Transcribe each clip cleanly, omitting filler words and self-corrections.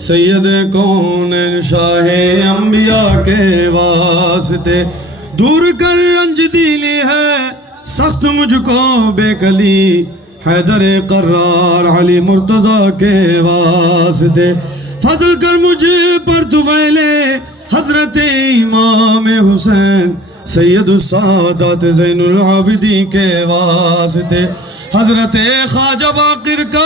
سید کون شاہ انبیاء کے واسطے دور کر رنج دیلی ہے سخت مجھ کو بے کلی حیدر قرار علی مرتضی کے واسطے فضل کر مجھ پر طفیل حضرت امام حسین سید السادات زین العابدین کے واسطے حضرت خواجہ باقر کا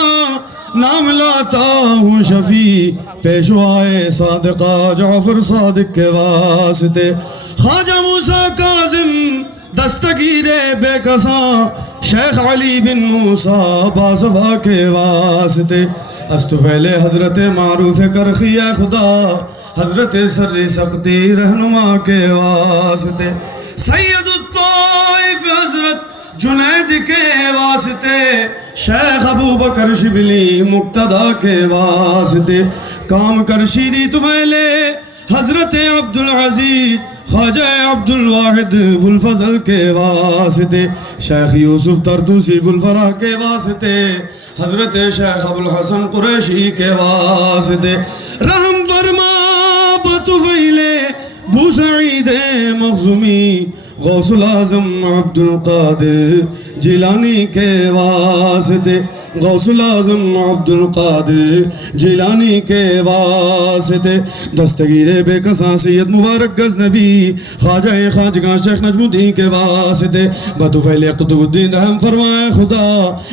نام لاتا ہوں شفیع پیشوائے صادقہ جعفر صادق کے واسطے خواجہ موسیٰ کاظم دستگیر بے کساں شیخ علی بن موسیٰ باصفا کے واسطے استفیل حضرت معروف کرخی خدا حضرت سر سقطی رہنما کے واسطے سید الطائف حضرت جنید کے واسطے شیخ ابو بکر شبلی مقتدہ کے واسطے کام کر شیری طفیلے حضرت عبدالعزیز خواجہ عبدالواحد بلفضل کے واسطے شیخ یوسف ترتوسی بلفرا کے واسطے حضرت شیخ ابوالحسن قریشی کے واسطے رحم فرما بطفیلے بوسعید مخزومی غوث العظم عبد القادر جیلانی کے واسطے غوث العظم عبد القادر جیلانی کے واسطے دستگیر بے کساں سید مبارک غزنوی خواجہ خواجگاں شیخ نجم الدین کے واسطے بطفیل قطب الدین رحم فرمائے خدا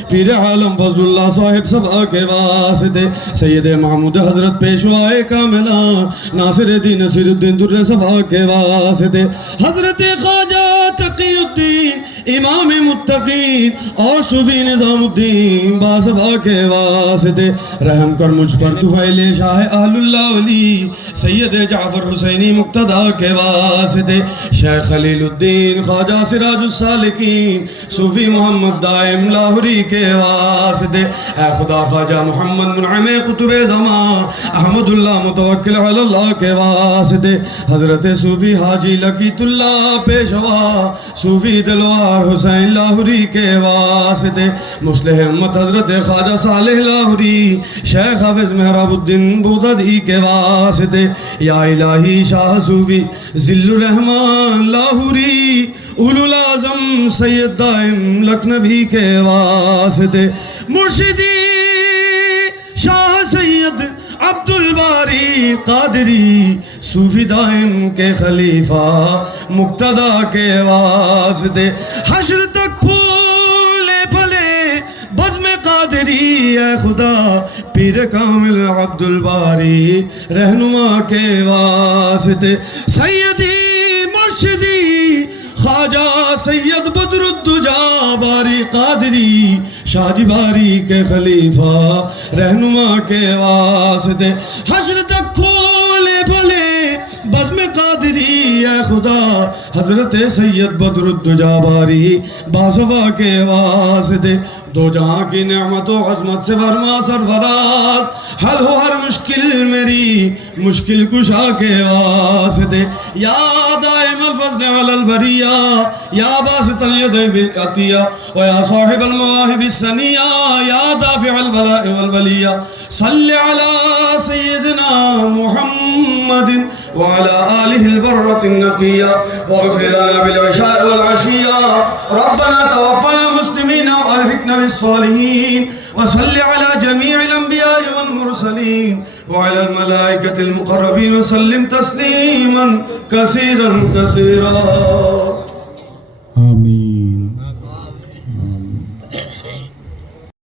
پیر عالم فضل اللہ صاحب صفا کے واسطے سید محمود حضرت پیشوائے کاملہ ناصر الدین نصیر الدین در صفا کے واسطے حضرت خواجہ تقی الدین امام متقین اور صوفی نظام الدین باصفا کے واسطے رحم کر مجھ پر طفیل شاہ اہل اللہ ولی سید جعفر حسینی مقتدہ کے واسطے شیخ خلیل الدین خواجہ سراج السالکین صوفی محمد دائم لاہوری کے واسطے اے خدا خواجہ محمد منعم قطب زمان احمد اللہ متوکل علی اللہ کے واسطے حضرت صوفی حاجی لقیت اللہ پیشوا صوفی دلوار حسین لاہوری کے واسطے مصلح امت حضرت خواجہ صالح لاہوری شیخ حافظ محراب الدین بغدادی کے واسطے یا الہی شاہ صوفی ذل الرحمن لاہوری اولو العظم سید دائم لکھنوی کے واسطے مرشدی شاہ سید عبد الباری قادری صوفی دائم کے خلیفہ مقتدہ کے واسطے حشر تک پھولے پھلے بزم قادری اے خدا پیر کامل عبد الباری رہنما کے واسطے سیدی مرشدی خواجہ سید بدر الدجا باری قادری شاہ جی باری کے خلیفہ رہنما کے واسطے حشر تک کھولے بھلے بزم قادری اے خدا حضرت سید بدر الدجا باری باصفا کے واسطے دو جہاں کی نعمت و عظمت سے فرما سرفراز حل ہو ہر مشکل میری مشکل کشا کے واسطے یا دائم الفضل علی البریہ یا باسط الیدین بالعطیہ ویا صاحب المواہب السنیہ یا دافع البلاء والبلیہ صلی علی سیدنا محمد وعلى آله البرة النقية واغفر لنا بالعشاء والعشية ربنا توفنا مسلمين وألحقنا بالصالحين وصل على جميع الأنبياء والمرسلين وعلى الملائكة المقربين وسلم تسليما كثيرا كثيرا آمين.